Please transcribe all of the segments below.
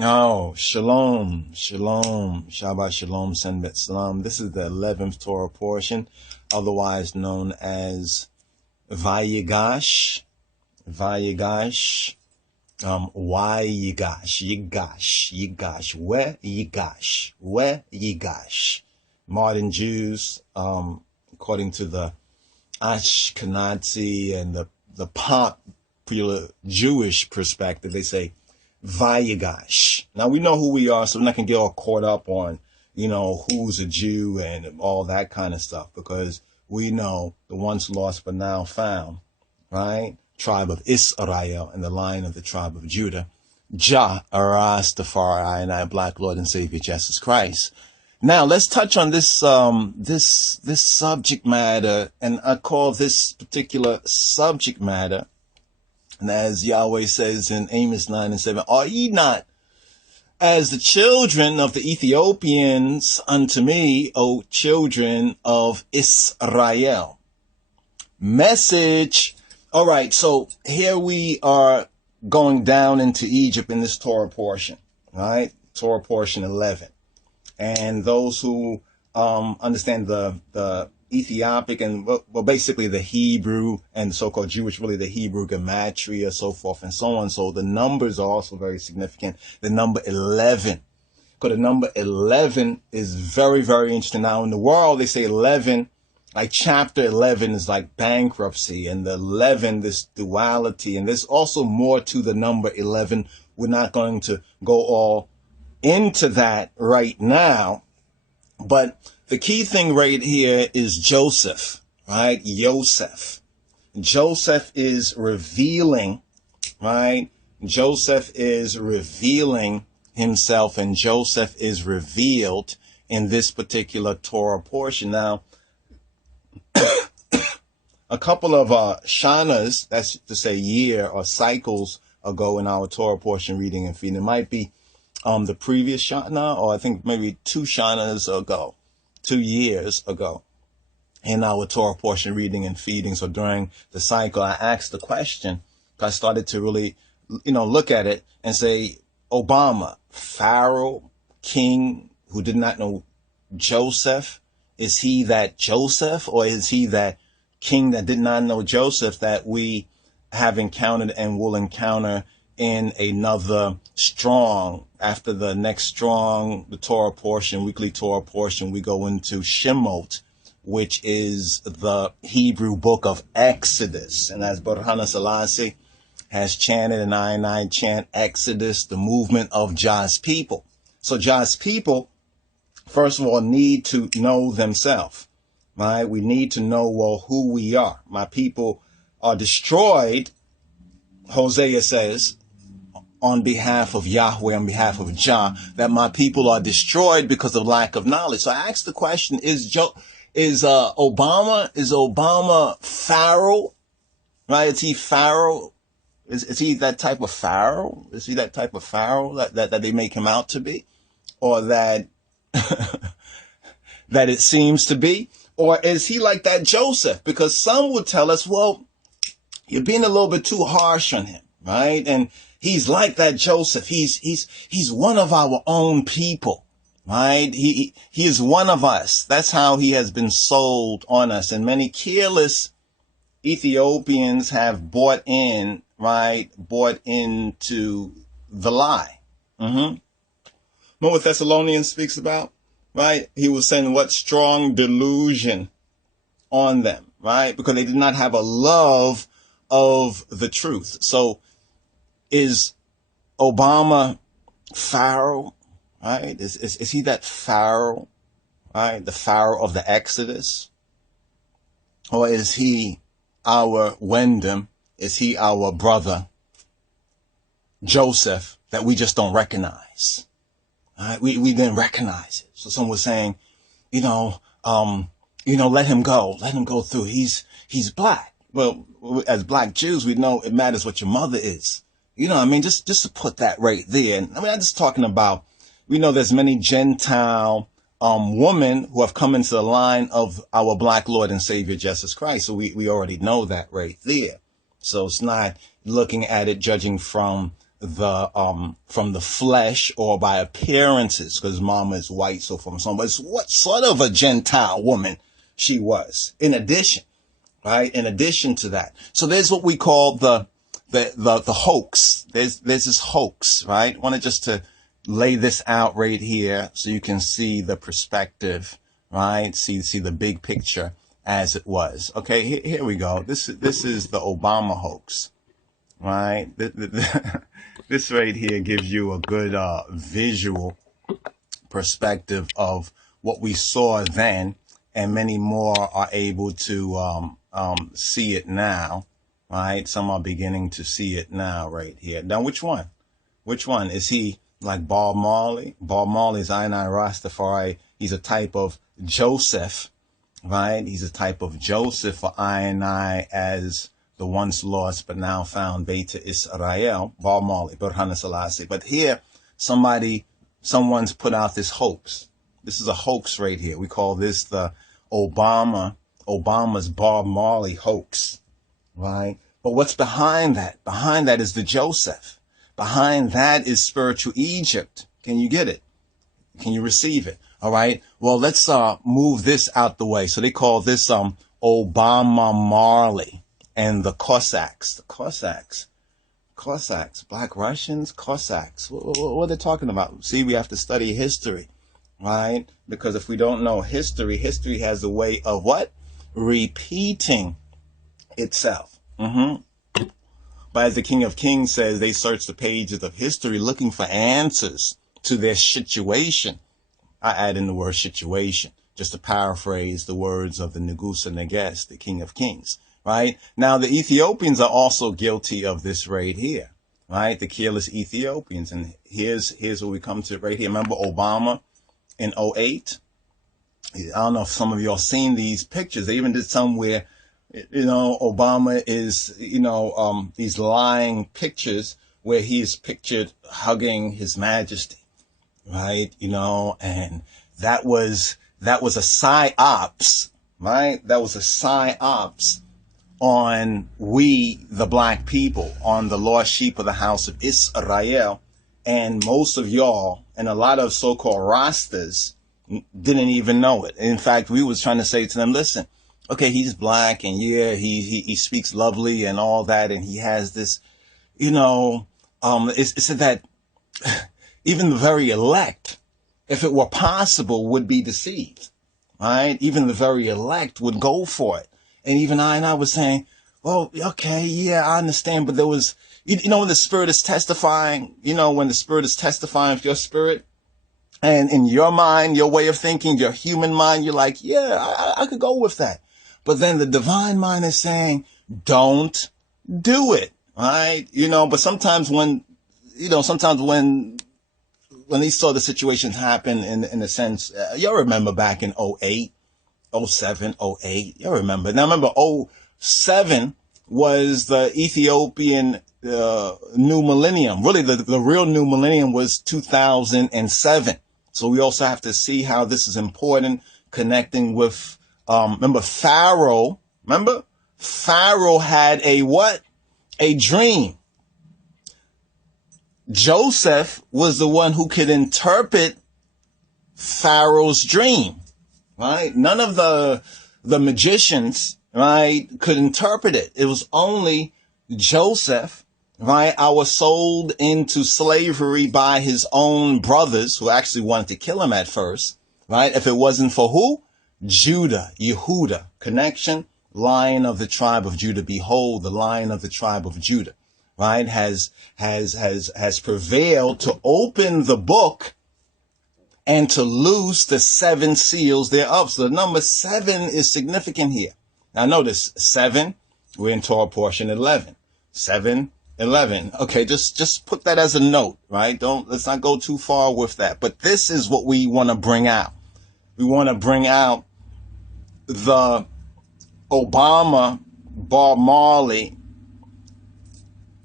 Oh, shalom, shalom, Shabbat shalom, senbet salam. This is the 11th Torah portion, otherwise known as Vayigash, Vayigash, Yigash, where Yigash. Modern Jews, according to the Ashkenazi and the popular Jewish perspective, they say Vayigash. Now we know who we are, so we're not gonna get all caught up on, who's a Jew and all that kind of stuff, because we know the once lost but now found, right? Tribe of Israel and the line of the tribe of Judah. RasTafari, and our Black Lord and Savior Jesus Christ. Now let's touch on this subject matter, and I call this particular subject matter, and as Yahweh says in Amos 9:7, are ye not as the children of the Ethiopians unto me, O children of Israel? Message. All right, so here we are going down into Egypt in this Torah portion, right? Torah portion 11. And those who understand the Ethiopic and, well, basically the Hebrew and so-called Jewish, really the Hebrew gematria, so forth and so on. So the numbers are also very significant. The number 11, because the number 11 is very, very interesting. Now in the world, they say 11, like chapter 11 is like bankruptcy, and the 11, this duality, and there's also more to the number 11. We're not going to go all into that right now, but the key thing right here is Joseph, right? Joseph is revealing, right? Joseph is revealing himself, and Joseph is revealed in this particular Torah portion. Now, a couple of shanas, that's to say year or cycles ago in our Torah portion reading and feeding, it might be the previous shana, or I think maybe 2 shanas ago, 2 years ago, in our Torah portion reading and feeding. So during the cycle, I asked the question, I started to really, look at it and say, Obama, Pharaoh, king who did not know Joseph, is he that Joseph, or is he that king that did not know Joseph that we have encountered and will encounter in another strong? After the next strong, the Torah portion, weekly Torah portion, we go into Shemot, which is the Hebrew book of Exodus. And as Burhana Selassie has chanted, and I chant Exodus, the movement of Jah's people. So Jah's people, first of all, need to know themselves, right? We need to know, well, who we are. My people are destroyed, Hosea says, on behalf of Yahweh, on behalf of Jah, that my people are destroyed because of lack of knowledge. So I asked the question, is Obama Pharaoh, right? Is he Pharaoh? Is he that type of Pharaoh? Is he that type of Pharaoh that they make him out to be? Or that, that it seems to be? Or is he like that Joseph? Because some would tell us, well, you're being a little bit too harsh on him, right? And he's like that Joseph. He's one of our own people, right? He is one of us. That's how he has been sold on us. And many careless Ethiopians have bought into the lie. Remember what Thessalonians speaks about, right? He was saying what strong delusion on them, right? Because they did not have a love of the truth. So is Obama Pharaoh, right? Is he that Pharaoh, right? The Pharaoh of the Exodus? Or is he our Wyndham? Is he our brother Joseph that we just don't recognize? Right? We didn't recognize it. So someone was saying, let him go through. He's black. Well, as black Jews, we know it matters what your mother is. Just to put that right there. And I'm just talking about, we know there's many Gentile women who have come into the line of our Black Lord and Savior Jesus Christ. So we already know that right there. So it's not looking at it, judging from from the flesh or by appearances, because mama is white, so from some, but what sort of a Gentile woman she was. In addition, right? In addition to that, so there's what we call the hoax. There's this hoax, right? I wanted just to lay this out right here so you can see the perspective, right? See the big picture as it was. Okay, here we go. This is the Obama hoax, right? This right here gives you a good visual perspective of what we saw then, and many more are able to see it now, right? Some are beginning to see it now right here. Now, which one? Which one? Is he like Bob Marley? Bob Marley is RasTafari. He's a type of Joseph, right? He's a type of Joseph for I as the once lost but now found Beta Israel, Bob Marley, Burhan Selassie. But here, someone's put out this hoax. This is a hoax right here. We call this the Obama's Bob Marley hoax, right? But what's behind that? Behind that is the Joseph. Behind that is spiritual Egypt. Can you get it? Can you receive it? All right. Well, let's move this out the way. So they call this Obama Marley and the Cossacks. The Cossacks, Black Russians, Cossacks. What are they talking about? See, we have to study history, right? Because if we don't know history, history has a way of what? Repeating itself. But as the King of Kings says, they search the pages of history looking for answers to their situation. I add in the word situation, just to paraphrase the words of the Negusa Neges, the King of Kings, right? Now, the Ethiopians are also guilty of this right here, right? The careless Ethiopians. And here's where we come to right here. Remember Obama in 2008? I don't know if some of y'all seen these pictures. They even did some where, Obama is, these lying pictures where he's pictured hugging His Majesty. Right, and that was a psyops, right? That was a psyops on we, the black people, on the lost sheep of the house of Israel. And most of y'all and a lot of so-called Rastas didn't even know it. In fact, we was trying to say to them, listen, okay, he's black and yeah, he speaks lovely and all that. And he has this, it's that even the very elect, if it were possible, would be deceived, right? Even the very elect would go for it. And even I was saying, well, okay, yeah, I understand. But there was, when the Spirit is testifying, when the Spirit is testifying of your spirit, and in your mind, your way of thinking, your human mind, you're like, yeah, I could go with that. But then the divine mind is saying, don't do it, right? But sometimes when these sort of situations happen in a sense, y'all remember back in 2008, 2007, 2008, y'all remember. Now remember 2007 was the Ethiopian new millennium. Really the real new millennium was 2007. So we also have to see how this is important, connecting with, remember Pharaoh had a what? A dream. Joseph was the one who could interpret Pharaoh's dream, right? None of the magicians, right, could interpret it. It was only Joseph, right? I was sold into slavery by his own brothers who actually wanted to kill him at first, right? If it wasn't for who? Judah, Yehuda, connection, Lion of the tribe of Judah. Behold, the Lion of the tribe of Judah. Right, has prevailed to open the book and to loose the 7 seals thereof. So the number 7 is significant here. Now notice 7, we're in Torah portion 11. 7, 11. Okay, just put that as a note, right? Let's not go too far with that. But this is what we want to bring out. We want to bring out the Obama, Bob Marley,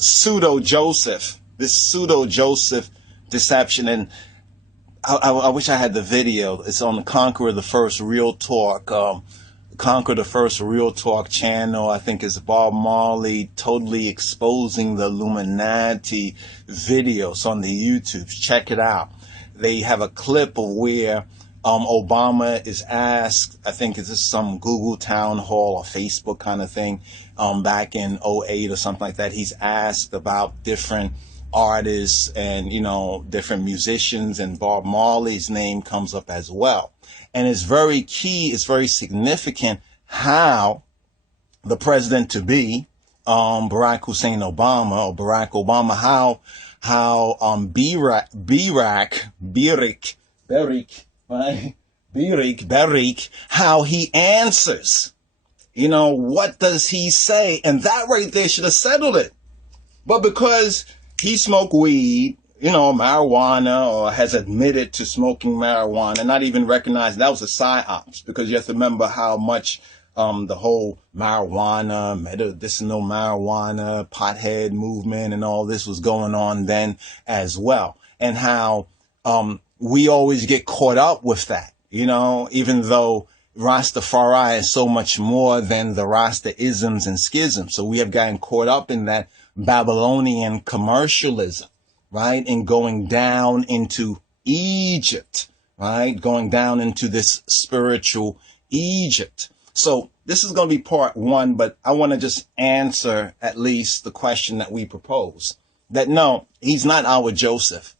pseudo-Joseph, this pseudo-Joseph deception. And I wish I had the video. It's on the Conqueror the First Real Talk. conquer the first Real Talk channel. I think it's Bob Marley totally exposing the Illuminati videos on the YouTube. Check it out. They have a clip of where Obama is asked, I think it's some Google town hall or Facebook kind of thing, back in '08 or something like that. He's asked about different artists and, different musicians, and Bob Marley's name comes up as well. And it's very key, it's very significant how the president-to-be, Barack Hussein Obama, or Barack Obama, how Beric, how he answers. What does he say? And that right there should have settled it. But because he smoked weed, marijuana, or has admitted to smoking marijuana, not even recognized that was a psyops, because you have to remember how much the whole marijuana, medicinal marijuana, pothead movement and all this was going on then as well. And how we always get caught up with that, even though RasTafari is so much more than the Rasta-isms and schisms. So we have gotten caught up in that Babylonian commercialism, right? And going down into Egypt, right? Going down into this spiritual Egypt. So this is going to be part one, but I want to just answer at least the question that we propose. That no, he's not our Joseph.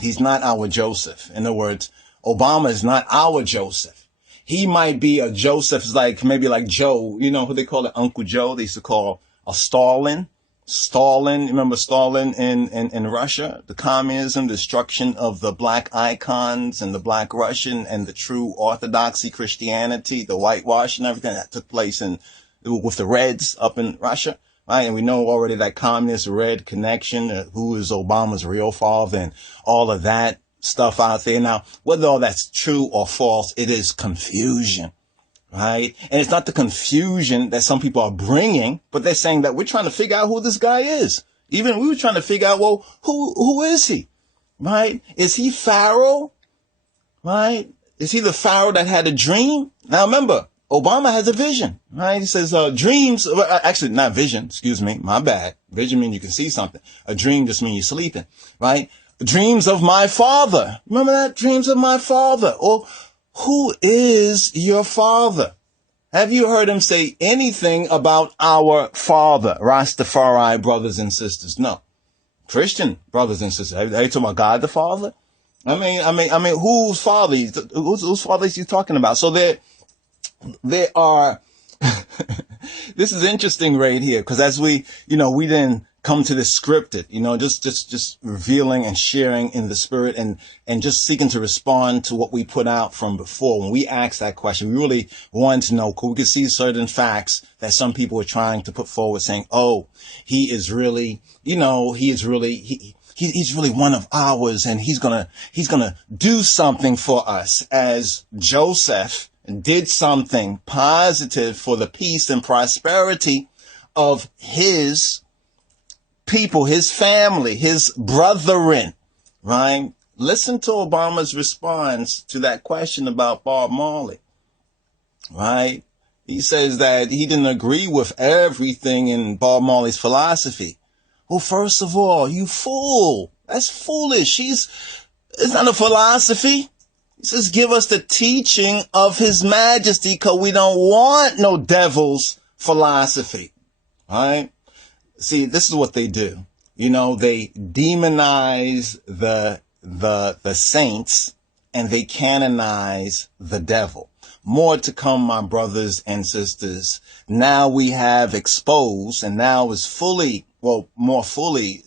He's not our Joseph. In other words, Obama is not our Joseph. He might be a Joseph, maybe like Joe, who they call it, Uncle Joe. They used to call a Stalin. Stalin, remember Stalin in Russia? The communism, destruction of the black icons and the black Russian and the true orthodoxy Christianity, the whitewash and everything that took place with the Reds up in Russia, right? And we know already that communist red connection, who is Obama's real father, and all of that stuff out there. Now, whether all that's true or false, it is confusion. Right? And it's not the confusion that some people are bringing, but they're saying that we're trying to figure out who this guy is. Even we were trying to figure out, well, who is he? Right? Is he Pharaoh? Right? Is he the Pharaoh that had a dream? Now remember, Obama has a vision, right? He says, dreams, actually not vision, excuse me, my bad. Vision means you can see something. A dream just means you're sleeping, right? Dreams of my father. Remember that? Dreams of my father. Or who is your father? Have you heard him say anything about our father, Rastafari brothers and sisters? No. Christian brothers and sisters. Are you talking about God the Father? I mean, whose father? Whose father is he talking about? So there are, this is interesting right here, because as we didn't come to this scripted, just revealing and sharing in the spirit and just seeking to respond to what we put out from before. When we asked that question, we really wanted to know, we could see certain facts that some people were trying to put forward, saying, oh, he's really one of ours, and he's gonna do something for us, as Joseph did something positive for the peace and prosperity of his people, his family, his brethren, right? Listen to Obama's response to that question about Bob Marley, right? He says that he didn't agree with everything in Bob Marley's philosophy. Well, first of all, you fool. That's foolish. It's not a philosophy. He says, give us the teaching of his majesty, because we don't want no devil's philosophy, all right? See, this is what they do. They demonize the saints, and they canonize the devil. More to come, my brothers and sisters. Now we have exposed, and now is more fully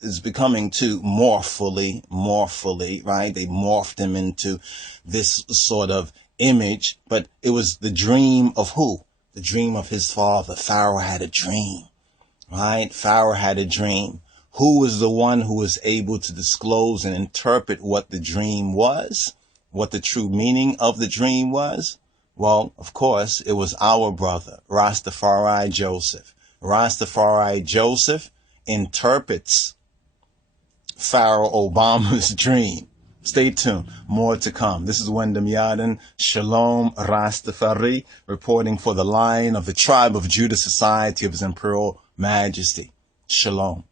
is becoming to more fully, right? They morphed him into this sort of image, but it was the dream of who? The dream of his father. Pharaoh had a dream. Right? Pharaoh had a dream. Who was the one who was able to disclose and interpret what the dream was? What the true meaning of the dream was? Well, of course, it was our brother, Rastafari Joseph. Rastafari Joseph interprets Pharaoh Obama's dream. Stay tuned. More to come. This is Wyndham Yarden. Shalom RasTafari, reporting for the Lion of the Tribe of Judah Society of His Imperial Majesty. Shalom.